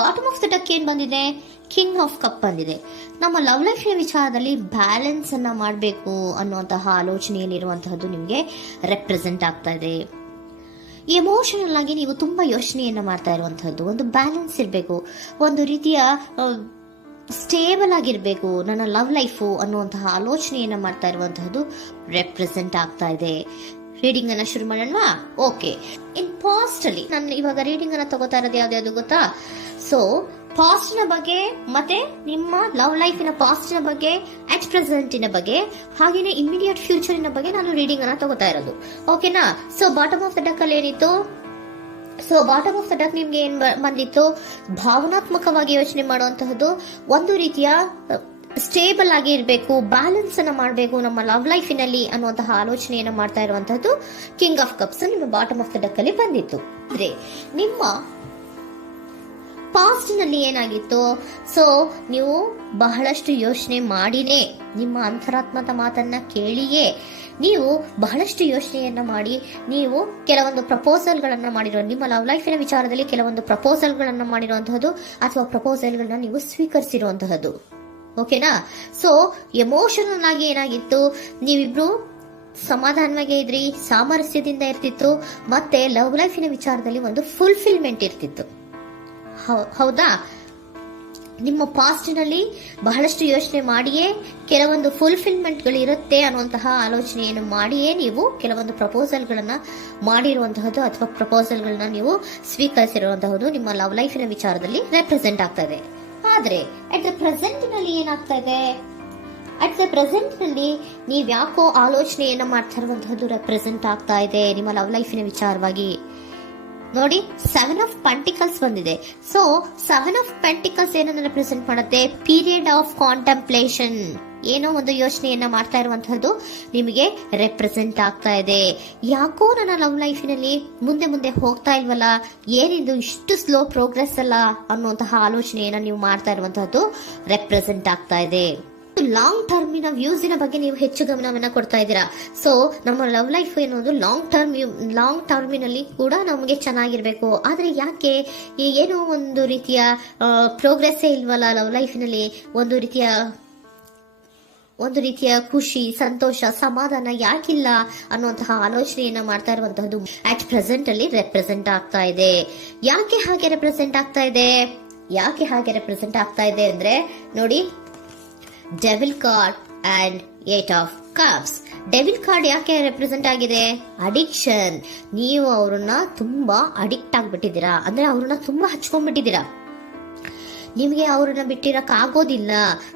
Bottom of the duck ಏನ್ ಬಂದಿದೆ? King of cup ಬಂದಿದೆ. ನಮ್ಮ ಲವ್ ಲೈಫ್ ವಿಚಾರದಲ್ಲಿ ಬ್ಯಾಲೆನ್ಸ್ ಅನ್ನ ಮಾಡಬೇಕು ಅನ್ನುವಂತಹ ಆಲೋಚನೆಯಲ್ಲಿರುವಂತಹದ್ದು ನಿಮ್ಗೆ ರೆಪ್ರೆಸೆಂಟ್ ಆಗ್ತಾ ಇದೆ. ಎಮೋಷನಲ್ ಆಗಿ ನೀವು ತುಂಬಾ ಯೋಚನೆಯನ್ನ ಮಾಡ್ತಾ ಇರುವಂತಹದ್ದು, ಒಂದು ಬ್ಯಾಲೆನ್ಸ್ ಇರಬೇಕು, ಒಂದು ರೀತಿಯ ಸ್ಟೇಬಲ್ ಆಗಿರ್ಬೇಕು ನನ್ನ ಲವ್ ಲೈಫು ಅನ್ನುವಂತಹ ಆಲೋಚನೆಯನ್ನ ಮಾಡ್ತಾ ಇರುವಂತಹದ್ದು ರೆಪ್ರೆಸೆಂಟ್ ಆಗ್ತಾ ಇದೆ. ರೀಡಿಂಗ್ ಅನ್ನ ಶುರು ಮಾಡೋಣವಾ? ಓಕೆ. ಇನ್ ಪಾಸ್ಟ್ ಅಲ್ಲಿ ನಾನು ಇವಾಗ ರೀಡಿಂಗ್ ಅನ್ನ ತಗೋತಾ ಇರೋದು ಯಾವ್ದು ಗೊತ್ತಾ? ಸೊ ಪಾಸ್ಟ್ ನ ಬಗ್ಗೆ ಮತ್ತೆ ನಿಮ್ಮ ಲವ್ ಲೈಫಿನ ಪಾಸ್ಟ್ ನ ಬಗ್ಗೆ, ಅಟ್ ಪ್ರೆಸೆಂಟಿನ ಬಗ್ಗೆ, ಹಾಗೇನೆ ಇಮಿಡಿಯೇಟ್ ಫ್ಯೂಚರಿನ ಬಗ್ಗೆ ನಾನು ರೀಡಿಂಗ್ ಅನ್ನ ತಗೋತಾ ಇರೋದು. ಓಕೆನಾ? So bottom of the duck ಅಲ್ಲಿ ಏನಿತ್ತು? So bottom of the duck ನಿಮ್ಗೆ ಏನ್ ಬಂದಿತ್ತು? ಭಾವನಾತ್ಮಕವಾಗಿ ಯೋಚನೆ ಮಾಡುವಂತಹದ್ದು, ಒಂದು ರೀತಿಯ ಸ್ಟೇಬಲ್ ಆಗಿ ಇರಬೇಕು, ಬ್ಯಾಲೆನ್ಸ್ ಅನ್ನ ಮಾಡಬೇಕು ನಮ್ಮ ಲವ್ ಲೈಫಿನಲ್ಲಿ ಅನ್ನುವಂತಹ ಆಲೋಚನೆಯನ್ನ ಮಾಡ್ತಾ ಇರುವಂತಹದ್ದು ಕಿಂಗ್ ಆಫ್ ಕಪ್ಸ್ ನಿಮ್ಮ ಬಾಟಮ್ ಆಫ್ ದ ಡಕ್ ಅಲ್ಲಿ ಬಂದಿತ್ತು. ಅಂದ್ರೆ ನಿಮ್ಮ ಪಾಸ್ಟ್ ನಲ್ಲಿ ಏನಾಗಿತ್ತು? ಸೊ ನೀವು ಬಹಳಷ್ಟು ಯೋಚನೆ ಮಾಡಿನೇ, ನಿಮ್ಮ ಅಂತರಾತ್ಮದ ಮಾತನ್ನ ಕೇಳಿಯೇ ನೀವು ಬಹಳಷ್ಟು ಯೋಚನೆಯನ್ನ ಮಾಡಿ ನೀವು ಕೆಲವೊಂದು ಪ್ರಪೋಸಲ್ ಗಳನ್ನ ಮಾಡಿರೋ, ನಿಮ್ಮ ಲವ್ ಲೈಫಿನ ವಿಚಾರದಲ್ಲಿ ಕೆಲವೊಂದು ಪ್ರಪೋಸಲ್ ಗಳನ್ನ ಮಾಡಿರುವಂತಹದ್ದು ಅಥವಾ ಪ್ರಪೋಸಲ್ ಗಳನ್ನ ನೀವು ಸ್ವೀಕರಿಸಿರುವಂತಹದ್ದು. ಓಕೆನಾ? ಸೊ ಎಮೋಷನಲ್ ಆಗಿ ಏನಾಗಿತ್ತು? ನೀವಿಬ್ರು ಸಮಾಧಾನವಾಗಿ ಇದ್ರಿ, ಸಾಮರಸ್ಯದಿಂದ ಇರ್ತಿತ್ತು, ಮತ್ತೆ ಲವ್ ಲೈಫಿನ ವಿಚಾರದಲ್ಲಿ ಒಂದು ಫುಲ್ಫಿಲ್ಮೆಂಟ್ ಇರ್ತಿತ್ತು. ಹೌದಾ? ನಿಮ್ಮ ಪಾಸ್ಟ್ ನಲ್ಲಿ ಬಹಳಷ್ಟು ಯೋಚನೆ ಮಾಡಿಯೇ ಕೆಲವೊಂದು ಫುಲ್ಫಿಲ್ಮೆಂಟ್ ಗಳು ಇರುತ್ತೆ ಅನ್ನುವಂತಹ ಆಲೋಚನೆಯನ್ನು ಮಾಡಿಯೇ ನೀವು ಕೆಲವೊಂದು ಪ್ರಪೋಸಲ್ ಗಳನ್ನ ಮಾಡಿರುವಂತಹದ್ದು ಅಥವಾ ಪ್ರಪೋಸಲ್ ಗಳನ್ನ ನೀವು ಸ್ವೀಕರಿಸಿರುವಂತಹದ್ದು ನಿಮ್ಮ ಲವ್ ಲೈಫಿನ ವಿಚಾರದಲ್ಲಿ ರೆಪ್ರೆಸೆಂಟ್ ಆಗ್ತಾ ಇದೆ. ಆದ್ರೆ ಅಟ್ ದ ಪ್ರೆಸೆಂಟ್ ನಲ್ಲಿ ಏನಾಗ್ತಾ ಇದೆ? ಅಟ್ ದ ಪ್ರೆಸೆಂಟ್ ನಲ್ಲಿ ನೀವ್ ಯಾಕೋ ಆಲೋಚನೆಯನ್ನ ಮಾಡ್ತಾ ಇರುವಂತಹದ್ದು ರೆಪ್ರೆಸೆಂಟ್ ಆಗ್ತಾ ಇದೆ ನಿಮ್ಮ ಲವ್ ಲೈಫಿನ ವಿಚಾರವಾಗಿ. ನೋಡಿ, 7 ಆಫ್ ಪೆಂಟಿಕಲ್ಸ್ ಬಂದಿದೆ. ಸೊ 7 ಆಫ್ ಪೆಂಟಿಕಲ್ಸ್ ಏನನ್ನ ರೆಪ್ರೆಸೆಂಟ್ ಮಾಡುತ್ತೆ? ಪೀರಿಯಡ್ ಆಫ್ ಕಾಂಟೆಂಪ್ಲೇಷನ್, ಏನೋ ಒಂದು ಯೋಚನೆಯನ್ನ ಮಾಡ್ತಾ ಇರುವಂತಹದ್ದು ನಿಮಗೆ ರೆಪ್ರೆಸೆಂಟ್ ಆಗ್ತಾ ಇದೆ. ಯಾಕೋ ನನ್ನ ಲವ್ ಲೈಫಿನಲ್ಲಿ ಮುಂದೆ ಮುಂದೆ ಹೋಗ್ತಾ ಇಲ್ವಲ್ಲ, ಏನಿದು ಇಷ್ಟು ಸ್ಲೋ ಪ್ರೋಗ್ರೆಸ್ ಅಲ್ಲ ಅನ್ನುವಂತಹ ಆಲೋಚನೆಯನ್ನ ನೀವು ಮಾಡ್ತಾ ಇರುವಂತಹದ್ದು ರೆಪ್ರೆಸೆಂಟ್ ಆಗ್ತಾ ಇದೆ. ಲಾಂಗ್ ಟರ್ಮಿನ ವ್ಯೂಸಿನ ಬಗ್ಗೆ ನೀವು ಹೆಚ್ಚು ಗಮನವನ್ನ ಕೊಡ್ತಾ ಇದ್ದೀರಾ. ಸೊ ನಮ್ಮ ಲವ್ ಲೈಫ್ ಏನೋದು ಲಾಂಗ್ ಟರ್ಮಿನಲ್ಲಿ ಕೂಡ ನಮಗೆ ಚೆನ್ನಾಗಿರ್ಬೇಕು. ಆದ್ರೆ ಯಾಕೆ ಏನೋ ಒಂದು ರೀತಿಯ ಪ್ರೋಗ್ರೆಸ್ ಇಲ್ವಲ್ಲ ಲವ್ ಲೈಫಿನಲ್ಲಿ, ಒಂದು ರೀತಿಯ ಖುಷಿ, ಸಂತೋಷ, ಸಮಾಧಾನ ಯಾಕಿಲ್ಲ ಅನ್ನುವಂತಹ ಆಲೋಚನೆಯನ್ನ ಮಾಡ್ತಾ ಇರುವಂತಹದ್ದು ಅಟ್ ಪ್ರೆಸೆಂಟ್ ಅಲ್ಲಿ ರೆಪ್ರೆಸೆಂಟ್ ಆಗ್ತಾ ಇದೆ. ಯಾಕೆ ಹಾಗೆ ರೆಪ್ರೆಸೆಂಟ್ ಆಗ್ತಾ ಇದೆ ಅಂದ್ರೆ ನೋಡಿ, devil card and 8 of cups. Devil card ಯಾಕೆ ರೆಪ್ರೆಸೆಂಟ್ ಆಗಿದೆ? ಅಡಿಕ್ಷನ್. ನೀವು ಅವ್ರನ್ನ ತುಂಬಾ ಅಡಿಕ್ಟ್ ಆಗ್ಬಿಟ್ಟಿದ್ದೀರಾ, ಅಂದ್ರೆ ಅವ್ರನ್ನ ತುಂಬಾ ಹಚ್ಕೊಂಡ್ಬಿಟ್ಟಿದ್ದೀರಾ, ನಿಮಗೆ ಅವ್ರನ್ನ ಬಿಟ್ಟಿರಕ್ ಆಗೋದಿಲ್ಲ.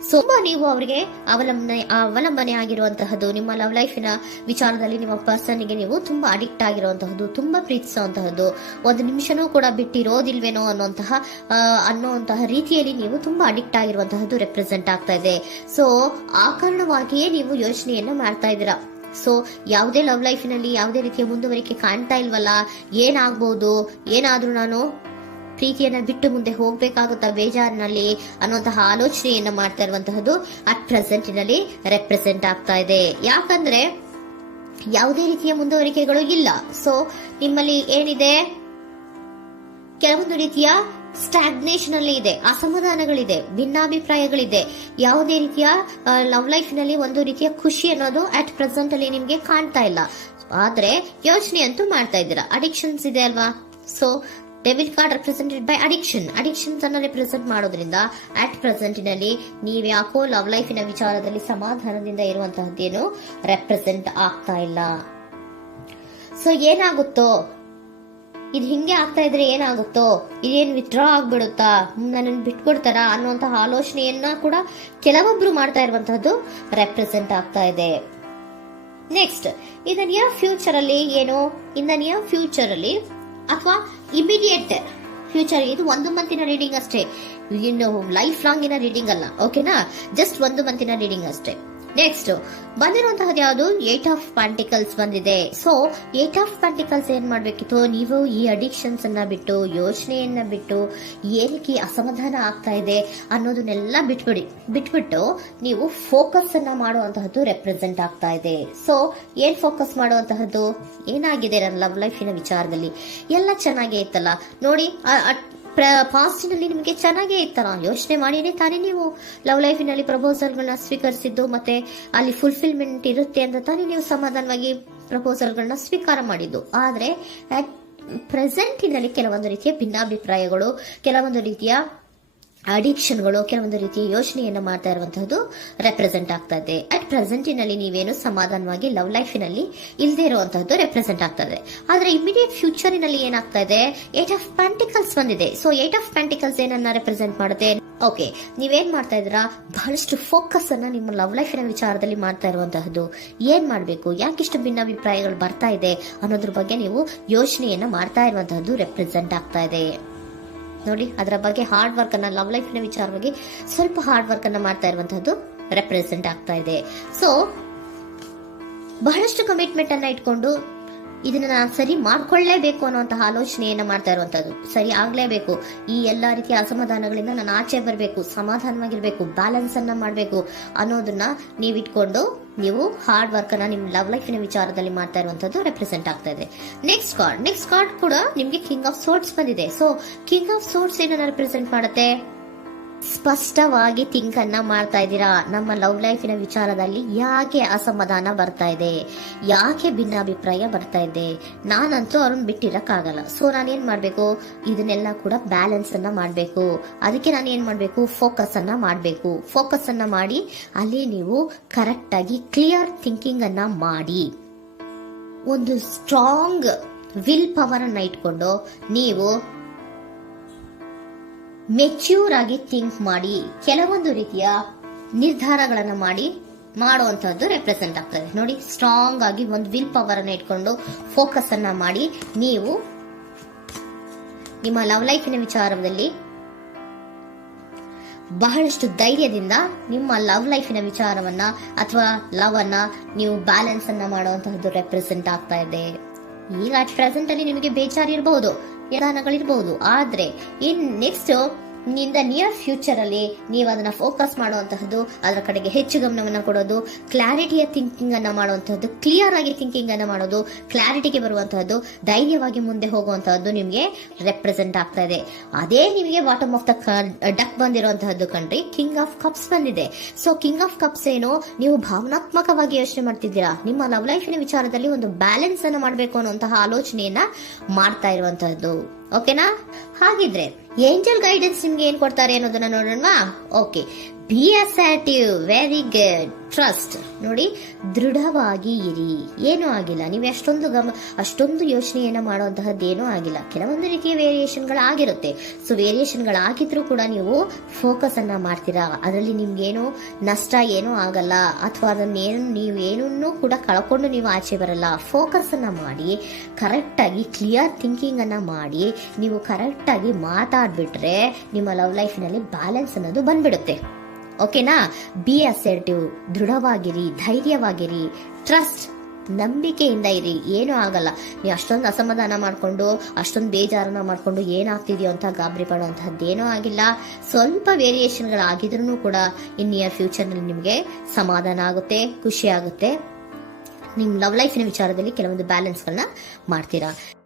ಸೊ ನೀವು ಅವ್ರಿಗೆ ಅವಲಂಬನೆ ಆಗಿರುವಂತಹದ್ದು, ನಿಮ್ಮ ಲವ್ ಲೈಫಿನ ವಿಚಾರದಲ್ಲಿ ನಿಮ್ಮ ಪರ್ಸನ್ಗೆ ನೀವು ತುಂಬಾ ಅಡಿಕ್ಟ್ ಆಗಿರುವಂತಹದ್ದು, ತುಂಬಾ ಪ್ರೀತಿಸುವಂತಹದ್ದು, ಒಂದು ನಿಮಿಷನೂ ಕೂಡ ಬಿಟ್ಟಿರೋದಿಲ್ವೇನೋ ಅನ್ನೋಂತಹ ರೀತಿಯಲ್ಲಿ ನೀವು ತುಂಬಾ ಅಡಿಕ್ಟ್ ಆಗಿರುವಂತಹದ್ದು ರೆಪ್ರೆಸೆಂಟ್ ಆಗ್ತಾ ಇದೆ. ಸೊ ಆ ಕಾರಣವಾಗಿಯೇ ನೀವು ಯೋಚನೆಯನ್ನ ಮಾಡ್ತಾ ಇದ್ದೀರಾ. ಸೊ ಯಾವುದೇ ಲವ್ ಲೈಫಿನಲ್ಲಿ ಯಾವುದೇ ರೀತಿಯ ಮುಂದುವರಿಕೆ ಕಾಣ್ತಾ ಇಲ್ವಲ್ಲ, ಏನಾಗ್ಬಹುದು, ಏನಾದ್ರೂ ನಾನು ಪ್ರೀತಿಯನ್ನ ಬಿಟ್ಟು ಮುಂದೆ ಹೋಗ್ಬೇಕಾಗುತ್ತಾ ಬೇಜಾರಿನಲ್ಲಿ ಅನ್ನುವಂತಹ ಆಲೋಚನೆಯನ್ನ ಮಾಡ್ತಾ ಇರುವಂತಹದ್ದು ಅಟ್ ಪ್ರೆಸೆಂಟಿನಲ್ಲಿ ರೆಪ್ರೆಸೆಂಟ್ ಆಗ್ತಾ ಇದೆ. ಯಾಕಂದ್ರೆ ಯಾವುದೇ ರೀತಿಯ ಮುಂದುವರಿಕೆಗಳು ಇಲ್ಲ. ಸೊ ನಿಮ್ಮಲ್ಲಿ ಏನಿದೆ? ಕೆಲವೊಂದು ರೀತಿಯ ಸ್ಟಾಗ್ನೇಷನ್ ಅಲ್ಲಿ ಇದೆ, ಅಸಮಾಧಾನಗಳಿದೆ, ಭಿನ್ನಾಭಿಪ್ರಾಯಗಳಿದೆ. ಯಾವುದೇ ರೀತಿಯ ಲವ್ ಲೈಫಿನಲ್ಲಿ ಒಂದು ರೀತಿಯ ಖುಷಿ ಅನ್ನೋದು ಅಟ್ ಪ್ರೆಸೆಂಟ್ ಅಲ್ಲಿ ನಿಮ್ಗೆ ಕಾಣ್ತಾ ಇಲ್ಲ. ಆದ್ರೆ ಯೋಚನೆ ಅಂತೂ ಮಾಡ್ತಾ ಇದ್ದೀರಾ. ಅಡಿಕ್ಷನ್ಸ್ ಇದೆ ಅಲ್ವಾ? So devil card represented by addictions ಅನ್ನ ರೆಪ್ರೆಸೆಂಟ್ ಮಾಡೋದ್ರಿಂದ ಅಟ್ ಪ್ರೆಸೆಂಟಿನಲ್ಲಿ ನೀವ್ ಯಾಕೋ ಲವ್ ಲೈಫಿನ ವಿಚಾರದಲ್ಲಿ ಸಮಾಧಾನದಿಂದ ಇರುವಂತಹದ್ದೇನು ರೆಪ್ರೆಸೆಂಟ್ ಆಗ್ತಾ ಇಲ್ಲ. ಸೊ ಏನಾಗುತ್ತೋ, ಇದು ಹಿಂಗೆ ಆಗ್ತಾ ಇದ್ರೆ ಏನಾಗುತ್ತೋ, ಇದೇನ್ ವಿತ್ಡ್ರಾ ಆಗ್ಬಿಡುತ್ತಾ, ನನ್ನನ್ನು ಬಿಟ್ಕೊಡ್ತಾರಾ ಅನ್ನುವಂತಹ ಆಲೋಚನೆಯನ್ನ ಕೂಡ ಕೆಲವೊಬ್ರು ಮಾಡ್ತಾ ಇರುವಂತಹದ್ದು ರೆಪ್ರೆಸೆಂಟ್ ಆಗ್ತಾ ಇದೆ. Next, in the near future ಅಲ್ಲಿ ಅಥವಾ ಇಮಿಡಿಯೇಟ್ ಫ್ಯೂಚರ್, ಇದು 1 ಮಂತಿನ ರೀಡಿಂಗ್ ಅಷ್ಟೇ, ಇನ್ನು ಲೈಫ್ ಲಾಂಗ್ ಇನ ರೀಡಿಂಗ್ ಅಲ್ಲ. ಓಕೆನಾ? ಜಸ್ಟ್ 1 ಮಂತಿನ ರೀಡಿಂಗ್ ಅಷ್ಟೇ. ನೆಕ್ಸ್ಟ್ ಬಂದಿರುವಂತಹದ್ದು ಯಾವುದು? 8 ಆಫ್ ಪೆಂಟಿಕಲ್ಸ್ ಬಂದಿದೆ. ಸೊ 8 ಆಫ್ ಪೆಂಟಿಕಲ್ಸ್ ಏನ್ ಮಾಡ್ಬೇಕಿತ್ತು? ನೀವು ಈ ಅಡಿಕ್ಷನ್ಸ್ ಅನ್ನ ಬಿಟ್ಟು, ಯೋಚನೆಯನ್ನ ಬಿಟ್ಟು, ಏನಕ್ಕೆ ಅಸಮಾಧಾನ ಆಗ್ತಾ ಇದೆ ಅನ್ನೋದನ್ನೆಲ್ಲ ಬಿಟ್ಬಿಟ್ಟು ನೀವು ಫೋಕಸ್ ಅನ್ನ ಮಾಡುವಂತಹದ್ದು ರೆಪ್ರೆಸೆಂಟ್ ಆಗ್ತಾ ಇದೆ. ಸೊ ಏನ್ ಫೋಕಸ್ ಮಾಡುವಂತಹದ್ದು? ಏನಾಗಿದೆ ನನ್ನ ಲವ್ ಲೈಫಿನ ವಿಚಾರದಲ್ಲಿ? ಎಲ್ಲ ಚೆನ್ನಾಗೇ ಇತ್ತಲ್ಲ ನೋಡಿ, ಪಾಸ್ಟಿನಲ್ಲಿ ನಿಮಗೆ ಚೆನ್ನಾಗೇ ಇತ್ತಲ್ಲ, ಯೋಚನೆ ಮಾಡಿನೇ ತಾನೇ ನೀವು ಲವ್ ಲೈಫಿನಲ್ಲಿ ಪ್ರಪೋಸಲ್ಗಳನ್ನ ಸ್ವೀಕರಿಸಿದ್ದು, ಮತ್ತೆ ಅಲ್ಲಿ ಫುಲ್ಫಿಲ್ಮೆಂಟ್ ಇರುತ್ತೆ ಅಂತ ತಾನೇ ನೀವು ಸಮಾಧಾನವಾಗಿ ಪ್ರಪೋಸಲ್ಗಳನ್ನ ಸ್ವೀಕಾರ ಮಾಡಿದ್ದು. ಆದ್ರೆ ಅಟ್ ಪ್ರೆಸೆಂಟಿನಲ್ಲಿ ಕೆಲವೊಂದು ರೀತಿಯ ಭಿನ್ನಾಭಿಪ್ರಾಯಗಳು, ಕೆಲವೊಂದು ರೀತಿಯ ಅಡಿಕ್ಷನ್ಗಳು, ಕೆಲವೊಂದು ರೀತಿಯ ಯೋಚನೆಯನ್ನ ಮಾಡ್ತಾ ಇರುವಂತಹದ್ದು ರೆಪ್ರೆಸೆಂಟ್ ಆಗ್ತಾ ಇದೆ. ಅಟ್ ಪ್ರೆಸೆಂಟಿನಲ್ಲಿ ನೀವೇನು ಸಮಾಧಾನವಾಗಿ ಲವ್ ಲೈಫಿನಲ್ಲಿ ಇಲ್ಲದೆ ಇರುವಂತಹದ್ದು ರೆಪ್ರೆಸೆಂಟ್ ಆಗ್ತಾ ಇದೆ. ಆದ್ರೆ ಇಮಿಡಿಯೇಟ್ ಫ್ಯೂಚರಿನಲ್ಲಿ ಏನಾಗ್ತಾ ಇದೆ, 8 ಆಫ್ ಪೆಂಟಿಕಲ್ಸ್ ಬಂದಿದೆ. ಸೊ 8 ಆಫ್ ಪೆಂಟಿಕಲ್ಸ್ ಏನನ್ನ ರೆಪ್ರೆಸೆಂಟ್ ಮಾಡುತ್ತೆ? ಓಕೆ, ನೀವೇನ್ ಮಾಡ್ತಾ ಇದ್ದೀರಾ, ಬಹಳಷ್ಟು ಫೋಕಸ್ ಅನ್ನ ನಿಮ್ಮ ಲವ್ ಲೈಫಿನ ವಿಚಾರದಲ್ಲಿ ಮಾಡ್ತಾ ಇರುವಂತಹದ್ದು. ಏನ್ ಮಾಡ್ಬೇಕು, ಯಾಕಿಷ್ಟು ಭಿನ್ನಾಭಿಪ್ರಾಯಗಳು ಬರ್ತಾ ಇದೆ ಅನ್ನೋದ್ರ ಬಗ್ಗೆ ನೀವು ಯೋಚನೆಯನ್ನ ಮಾಡ್ತಾ ಇರುವಂತಹದ್ದು ರೆಪ್ರೆಸೆಂಟ್ ಆಗ್ತಾ ಇದೆ. ನೋಡಿ, ಅದರ ಬಗ್ಗೆ ಹಾರ್ಡ್ ವರ್ಕ್ ಅನ್ನ, ಲವ್ ಲೈಫಿನ ವಿಚಾರವಾಗಿ ಸ್ವಲ್ಪ ಹಾರ್ಡ್ ವರ್ಕ್ ಅನ್ನ ಮಾಡ್ತಾ ಇರುವಂತಹದ್ದು ರೆಪ್ರೆಸೆಂಟ್ ಆಗ್ತಾ ಇದೆ. ಸೊ ಬಹಳಷ್ಟು ಕಮಿಟ್ಮೆಂಟ್ ಅನ್ನ ಇಟ್ಕೊಂಡು ಇದನ್ನ ನಾನು ಸರಿ ಮಾಡ್ಕೊಳ್ಳೇಬೇಕು ಅನ್ನುವಂತಹ ಆಲೋಚನೆಯನ್ನ ಮಾಡ್ತಾ ಇರುವಂತದ್ದು. ಸರಿ ಆಗ್ಲೇಬೇಕು, ಈ ಎಲ್ಲಾ ರೀತಿಯ ಅಸಮಾಧಾನಗಳಿಂದ ನಾನು ಆಚೆ ಬರಬೇಕು, ಸಮಾಧಾನವಾಗಿರ್ಬೇಕು, ಬ್ಯಾಲೆನ್ಸ್ ಅನ್ನ ಮಾಡಬೇಕು ಅನ್ನೋದನ್ನ ನೀವಿಟ್ಕೊಂಡು ನೀವು ಹಾರ್ಡ್ ವರ್ಕ್ ಅನ್ನ ನಿಮ್ ಲವ್ ಲೈಫಿನ ವಿಚಾರದಲ್ಲಿ ಮಾಡ್ತಾ ಇರುವಂತದ್ದು ರೆಪ್ರೆಸೆಂಟ್ ಆಗ್ತಾ ಇದೆ. ನೆಕ್ಸ್ಟ್ ಕಾರ್ಡ್ ಕೂಡ ನಿಮ್ಗೆ ಕಿಂಗ್ ಆಫ್ ಸೋರ್ಟ್ಸ್ ಬಂದಿದೆ. ಸೊ ಕಿಂಗ್ ಆಫ್ ಸೋರ್ಟ್ಸ್ ಏನನ್ನ ರೆಪ್ರೆಸೆಂಟ್ ಮಾಡುತ್ತೆ? ಸ್ಪಷ್ಟವಾಗಿ ಥಿಂಕ್ ಅನ್ನ ಮಾಡ್ತಾ ಇದ್ದೀರಾ. ನಮ್ಮ ಲವ್ ಲೈಫಿನ ವಿಚಾರದಲ್ಲಿ ಯಾಕೆ ಅಸಮಾಧಾನ ಬರ್ತಾ ಇದೆ, ಯಾಕೆ ಭಿನ್ನಾಭಿಪ್ರಾಯ ಬರ್ತಾ ಇದೆ, ನಾನಂತೂ ಅವ್ರನ್ನ ಬಿಟ್ಟಿರಕ್ಕಾಗಲ್ಲ. ಸೊ ನಾನೇನ್ ಮಾಡ್ಬೇಕು, ಇದನ್ನೆಲ್ಲ ಕೂಡ ಬ್ಯಾಲೆನ್ಸ್ ಅನ್ನ ಮಾಡ್ಬೇಕು. ಅದಕ್ಕೆ ನಾನು ಏನ್ ಮಾಡ್ಬೇಕು, ಫೋಕಸ್ ಅನ್ನ ಮಾಡ್ಬೇಕು. ಫೋಕಸ್ ಅನ್ನ ಮಾಡಿ ಅಲ್ಲಿ ನೀವು ಕರೆಕ್ಟ್ ಆಗಿ ಕ್ಲಿಯರ್ ಥಿಂಕಿಂಗ್ ಅನ್ನ ಮಾಡಿ, ಒಂದು ಸ್ಟ್ರಾಂಗ್ ವಿಲ್ ಪವರ್ ಅನ್ನ ಇಟ್ಕೊಂಡು ನೀವು ಮೆಚ್ಯೂರ್ ಆಗಿ ಥಿಂಕ್ ಮಾಡಿ ಕೆಲವೊಂದು ರೀತಿಯ ನಿರ್ಧಾರಗಳನ್ನ ಮಾಡುವಂತಹದ್ದು ರೆಪ್ರೆಸೆಂಟ್ ಆಗ್ತದೆ. ನೋಡಿ, ಸ್ಟ್ರಾಂಗ್ ಆಗಿ ಒಂದು ವಿಲ್ ಪವರ್ ಅನ್ನ ಇಟ್ಕೊಂಡು ಫೋಕಸ್ ಅನ್ನ ಮಾಡಿ ನೀವು ನಿಮ್ಮ ಲವ್ ಲೈಫಿನ ವಿಚಾರದಲ್ಲಿ ಬಹಳಷ್ಟು ಧೈರ್ಯದಿಂದ ನಿಮ್ಮ ಲವ್ ಲೈಫಿನ ವಿಚಾರವನ್ನ ಅಥವಾ ಲವ್ ಅನ್ನ ನೀವು ಬ್ಯಾಲೆನ್ಸ್ ಅನ್ನ ಮಾಡುವಂತಹದ್ದು ರೆಪ್ರೆಸೆಂಟ್ ಆಗ್ತಾ ಇದೆ. ಈಗ ಅಟ್ ಪ್ರೆಸೆಂಟ್ ಅಲ್ಲಿ ನಿಮಗೆ ಬೇಜಾರಿರಬಹುದು, ವಿಧಾನಗಳಿರಬಹುದು, ಆದ್ರೆ ಇನ್ ನೆಕ್ಸ್ಟ್ ನಿಂದ ನಿಯರ್ ಫ್ಯೂಚರ್ ಅಲ್ಲಿ ನೀವು ಅದನ್ನ ಫೋಕಸ್ ಮಾಡುವಂತಹದ್ದು, ಅದರ ಕಡೆಗೆ ಹೆಚ್ಚು ಗಮನವನ್ನ ಕೊಡೋದು, ಕ್ಲಾರಿಟಿಯ ಥಿಂಕಿಂಗ್ ಅನ್ನ ಮಾಡುವಂತಹದ್ದು, ಕ್ಲಿಯರ್ ಆಗಿ ಥಿಂಕಿಂಗ್ ಅನ್ನ ಮಾಡೋದು, ಕ್ಲಾರಿಟಿಗೆ ಬರುವಂತಹದ್ದು, ಧೈರ್ಯವಾಗಿ ಮುಂದೆ ಹೋಗುವಂತಹದ್ದು ನಿಮ್ಗೆ ರೆಪ್ರೆಸೆಂಟ್ ಆಗ್ತಾ ಇದೆ. ಅದೇ ನಿಮಗೆ ಬಾಟಮ್ ಆಫ್ ದ ಡಕ್ ಬಂದಿರುವಂತಹದ್ದು ಕಣ್ರಿ, ಕಿಂಗ್ ಆಫ್ ಕಪ್ಸ್ ಬಂದಿದೆ. ಸೊ ಕಿಂಗ್ ಆಫ್ ಕಪ್ಸ್ ಏನು, ನೀವು ಭಾವನಾತ್ಮಕವಾಗಿ ಯೋಚನೆ ಮಾಡ್ತಿದ್ದೀರಾ, ನಿಮ್ಮ ಲವ್ ಲೈಫಿನ ವಿಚಾರದಲ್ಲಿ ಒಂದು ಬ್ಯಾಲೆನ್ಸ್ ಅನ್ನ ಮಾಡಬೇಕು ಅನ್ನುವಂತಹ ಆಲೋಚನೆಯನ್ನ ಮಾಡ್ತಾ ಇರುವಂತಹದ್ದು. ಓಕೆನಾ? ಹಾಗಿದ್ರೆ ಏಂಜಲ್ ಗೈಡೆನ್ಸ್ ನಿಮ್ಗೆ ಏನ್ ಕೊಡ್ತಾರೆ ಅನ್ನೋದನ್ನ ನೋಡೋಣವಾ? Okay, be assertive, very good, trust. ನೋಡಿ, ದೃಢವಾಗಿ ಇರಿ, ಏನೂ ಆಗಿಲ್ಲ. ನೀವು ಅಷ್ಟೊಂದು ಯೋಚನೆಯನ್ನ ಮಾಡುವಂತಹದ್ದೇನೂ ಆಗಿಲ್ಲ. ಕೆಲವೊಂದು ರೀತಿಯ ವೇರಿಯೇಷನ್ಗಳಾಗಿರುತ್ತೆ. ಸೊ ವೇರಿಯೇಷನ್ಗಳಾಗಿದ್ರೂ ಕೂಡ ನೀವು ಫೋಕಸ್ ಅನ್ನ ಮಾಡ್ತೀರಾ, ಅದರಲ್ಲಿ ನಿಮ್ಗೇನು ನಷ್ಟ ಏನೂ ಆಗಲ್ಲ, ಅಥವಾ ನೀವೇನೂ ಕೂಡ ಕಳ್ಕೊಂಡು ನೀವು ಆಚೆ ಬರಲ್ಲ. ಫೋಕಸ್ ಅನ್ನ ಮಾಡಿ ಕರೆಕ್ಟ್ ಆಗಿ ಕ್ಲಿಯರ್ ಥಿಂಕಿಂಗ್ ಅನ್ನ ಮಾಡಿ ನೀವು ಕರೆಕ್ಟ್ ಆಗಿ ಮಾತಾಡ್ಬಿಟ್ರೆ ನಿಮ್ಮ ಲವ್ ಲೈಫಿನಲ್ಲಿ ಬ್ಯಾಲೆನ್ಸ್ ಅನ್ನೋದು ಬಂದ್ಬಿಡುತ್ತೆ. ಓಕೆನಾ? ಬಿ ಅಸರ್ಟಿವ್, ದೃಢವಾಗಿರಿ, ಧೈರ್ಯವಾಗಿರಿ, ಟ್ರಸ್ಟ್, ನಂಬಿಕೆಯಿಂದ ಇರಿ, ಏನೂ ಆಗಲ್ಲ. ನೀವು ಅಷ್ಟೊಂದು ಅಸಮಾಧಾನ ಮಾಡ್ಕೊಂಡು ಅಷ್ಟೊಂದು ಬೇಜಾರನ್ನ ಮಾಡ್ಕೊಂಡು ಏನಾಗ್ತಿದೆಯೋ ಅಂತ ಗಾಬರಿ ಪಡುವಂತಹದ್ದೇನೂ ಆಗಿಲ್ಲ. ಸ್ವಲ್ಪ ವೇರಿಯೇಷನ್ಗಳಾಗಿದ್ರೂ ಕೂಡ ಇನ್ ನಿಯರ್ ಫ್ಯೂಚರ್ನಲ್ಲಿ ನಿಮಗೆ ಸಮಾಧಾನ ಆಗುತ್ತೆ, ಖುಷಿ ಆಗುತ್ತೆ. ನಿಮ್ಮ ಲವ್ ಲೈಫಿನ ವಿಚಾರದಲ್ಲಿ ಕೆಲವೊಂದು ಬ್ಯಾಲೆನ್ಸ್ಗಳನ್ನ ಮಾಡ್ತೀರಾ.